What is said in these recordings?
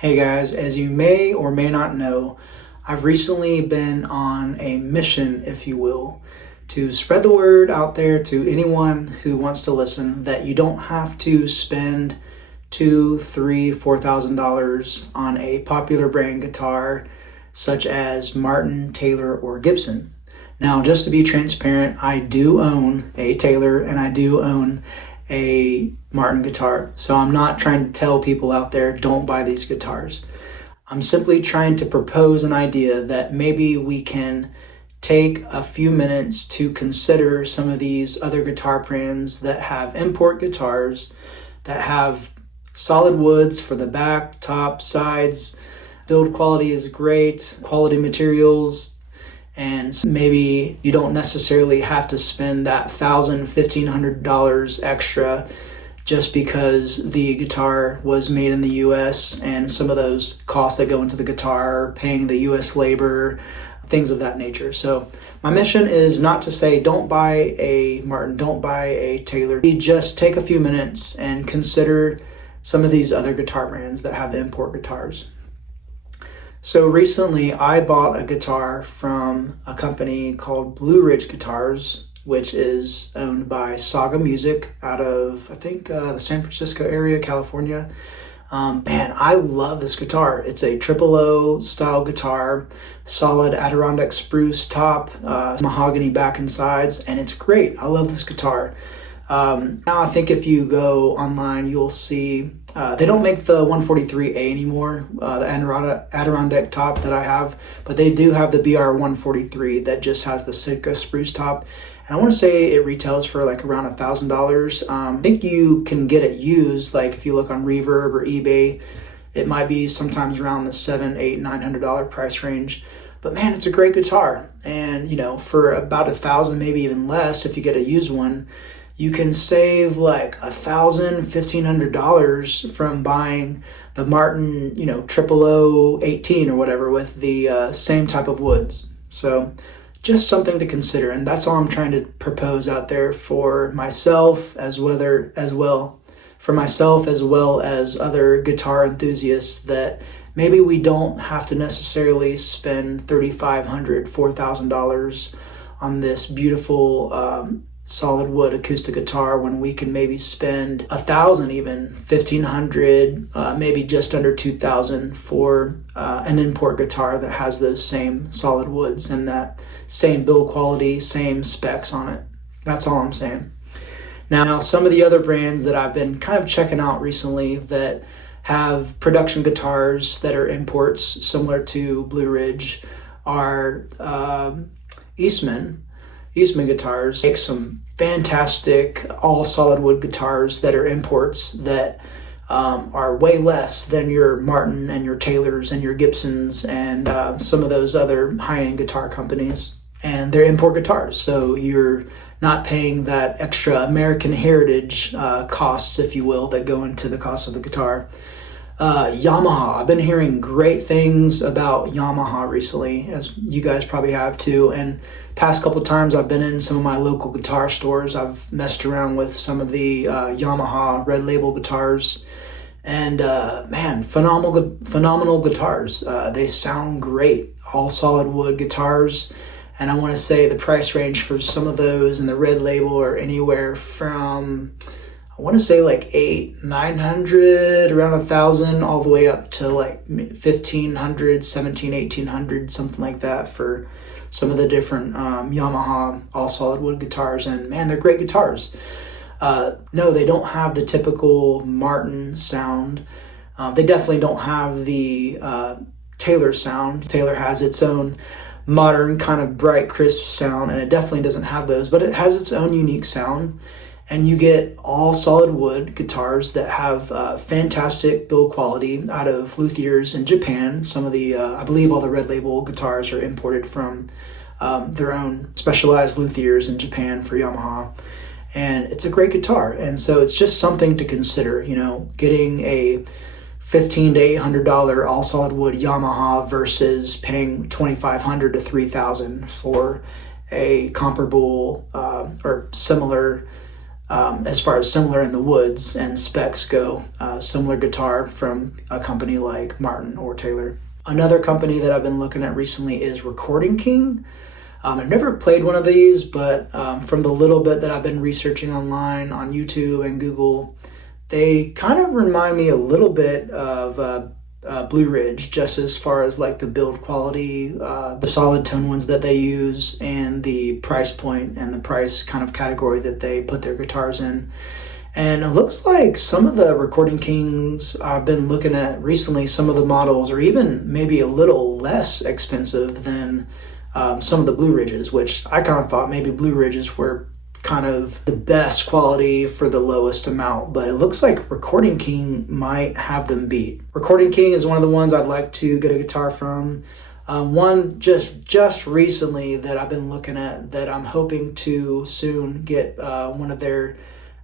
Hey guys, as you may or may not know, I've recently been on a mission, if you will, to spread the word out there to anyone who wants to listen that you don't have to spend $2,000, $3,000, $4,000 on a popular brand guitar such as Martin, Taylor, or Gibson. Now, just to be transparent, I do own a Taylor and I do own a Martin guitar. So I'm not trying to tell people out there, don't buy these guitars. I'm simply trying to propose an idea that maybe we can take a few minutes to consider some of these other guitar brands that have import guitars, that have solid woods for the back, top, sides. Build quality is great, quality materials, and maybe you don't necessarily have to spend that $1,000, $1,500 extra just because the guitar was made in the US, and some of those costs that go into the guitar, paying the US labor, things of that nature. So my mission is not to say don't buy a Martin, don't buy a Taylor. Just take a few minutes and consider some of these other guitar brands that have the import guitars. So recently I bought a guitar from a company called Blueridge Guitars, which is owned by Saga Music out of, I think, the San Francisco area, California. Man, I love this guitar. It's a triple O style guitar, solid Adirondack spruce top, mahogany back and sides, and it's great. I love this guitar. Now I think if you go online, you'll see they don't make the 143A anymore, the Adirondack top that I have, but they do have the BR 143 that just has the Sitka spruce top. And I want to say it retails for like around $1,000. I think you can get it used, like if you look on Reverb or eBay, it might be sometimes around the $700, $800, $900 price range. But man, it's a great guitar. And you know, for about $1,000, maybe even less, if you get a used one, you can save like $1,000, $1,500 from buying the Martin, triple O 18 or whatever with the same type of woods. So just something to consider, and that's all I'm trying to propose out there for myself as well as other guitar enthusiasts, that maybe we don't have to necessarily spend $3,500, $4,000 on this beautiful solid wood acoustic guitar when we can maybe spend $1,000, even $1,500, maybe just under $2,000 for an import guitar that has those same solid woods and that same build quality, same specs on it. That's all I'm saying. Now, some of the other brands that I've been kind of checking out recently that have production guitars that are imports similar to Blueridge are Eastman guitars. Make some fantastic all solid wood guitars that are imports that are way less than your Martin and your Taylors and your Gibsons and some of those other high-end guitar companies. And they're import guitars, so you're not paying that extra American heritage costs, if you will, that go into the cost of the guitar. Yamaha, I've been hearing great things about Yamaha recently, as you guys probably have too, and past couple times I've been in some of my local guitar stores, I've messed around with some of the Yamaha red label guitars, and man, phenomenal guitars. They sound great, all solid wood guitars, and I want to say the price range for some of those in the red label are anywhere from, I want to say like $800, $900, around $1,000, all the way up to like $1,500, $1,700, $1,800, something like that for some of the different Yamaha all solid wood guitars. And man, they're great guitars. No, they don't have the typical Martin sound. They definitely don't have the Taylor sound. Taylor has its own modern kind of bright, crisp sound, and it definitely doesn't have those, but it has its own unique sound. And you get all solid wood guitars that have fantastic build quality out of luthiers in Japan. Some of the, I believe all the red label guitars are imported from their own specialized luthiers in Japan for Yamaha. And it's a great guitar. And so it's just something to consider, getting a $1,500 to $800 all solid wood Yamaha versus paying $2,500 to $3,000 for a comparable or similar as far as similar in the woods and specs go, similar guitar from a company like Martin or Taylor. Another company that I've been looking at recently is Recording King. I've never played one of these, but from the little bit that I've been researching online on YouTube and Google, they kind of remind me a little bit of Blueridge, just as far as like the build quality, the solid tone ones that they use, and the price point and the price kind of category that they put their guitars in. And it looks like some of the Recording Kings I've been looking at recently, some of the models are even maybe a little less expensive than some of the Blueridges, which I kind of thought maybe Blueridges were kind of the best quality for the lowest amount, but it looks like Recording King might have them beat. Recording King is one of the ones I'd like to get a guitar from. One just recently that I've been looking at that I'm hoping to soon get one of their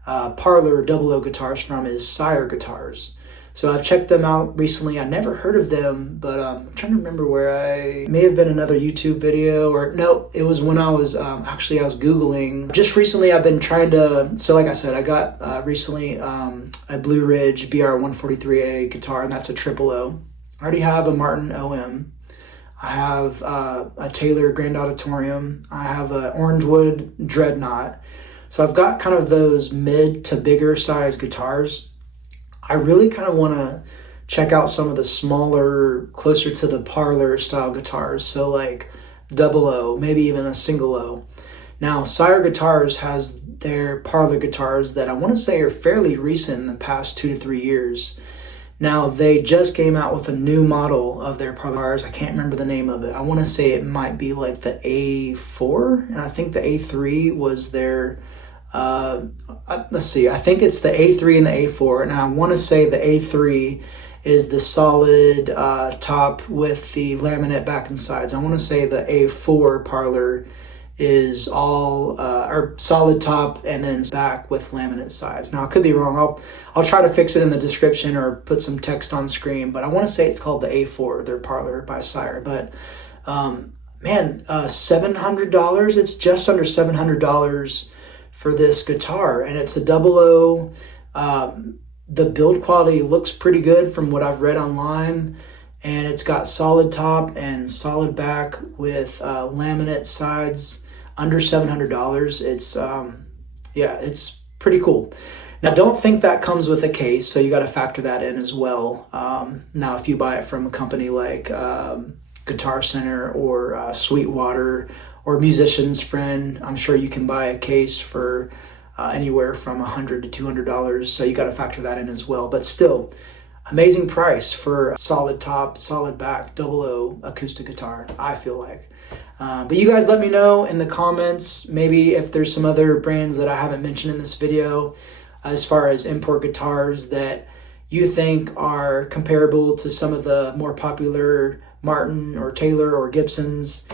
Parlor 00 guitars from is Sire guitars. So I've checked them out recently. I never heard of them, but I'm trying to remember where I may have been another YouTube video, or no, it was when I was actually I was Googling. Just recently I've been trying to, so like I said, I got recently a Blueridge BR143A guitar, and that's a 000. I already have a Martin OM. I have a Taylor Grand Auditorium. I have a Orangewood Dreadnought. So I've got kind of those mid to bigger size guitars. I really kind of want to check out some of the smaller, closer to the Parlor style guitars. So like 00, maybe even a single O. Now, Sire Guitars has their Parlor guitars that I want to say are fairly recent in the past 2 to 3 years. Now, they just came out with a new model of their Parlor guitars. I can't remember the name of it. I want to say it might be like the A4, and I think the A3 was their... let's see, I think it's the A3 and the A4, and I want to say the A3 is the solid top with the laminate back and sides. I want to say the A4 Parlor is all or solid top and then back with laminate sides. Now I could be wrong. I'll try to fix it in the description or put some text on screen, but I want to say it's called the A4, their Parlor by Sire. But man, $700. It's just under $700 for this guitar, and it's a 00. The build quality looks pretty good from what I've read online, and it's got solid top and solid back with laminate sides. Under $700. It's it's pretty cool. Now, don't think that comes with a case, so you got to factor that in as well. Now, if you buy it from a company like Guitar Center or Sweetwater or Musician's Friend, I'm sure you can buy a case for anywhere from $100 to $200. So you got to factor that in as well. But still, amazing price for a solid top, solid back, 00 acoustic guitar, I feel like. But you guys let me know in the comments, maybe if there's some other brands that I haven't mentioned in this video, as far as import guitars that you think are comparable to some of the more popular Martin or Taylor or Gibsons.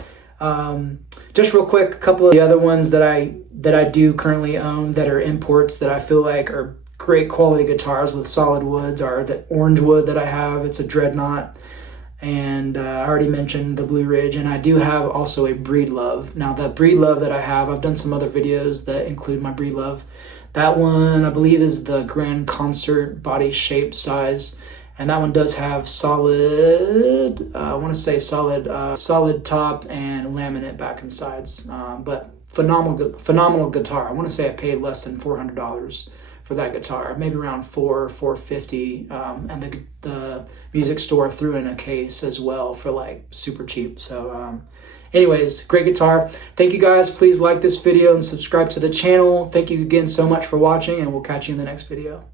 Just real quick, a couple of the other ones that I do currently own that are imports that I feel like are great quality guitars with solid woods are the Orangewood that I have. It's a Dreadnought. And I already mentioned the Blueridge, and I do have also a Breedlove. Now, the Breedlove that I have, I've done some other videos that include my Breedlove. That one, I believe, is the Grand Concert body shape size, and that one does have solid, I want to say solid top and laminate back and sides. But phenomenal guitar. I want to say I paid less than $400 for that guitar, maybe around $450, and the music store threw in a case as well for like super cheap. So anyways, great guitar. Thank you guys. Please like this video and subscribe to the channel. Thank you again so much for watching, and we'll catch you in the next video.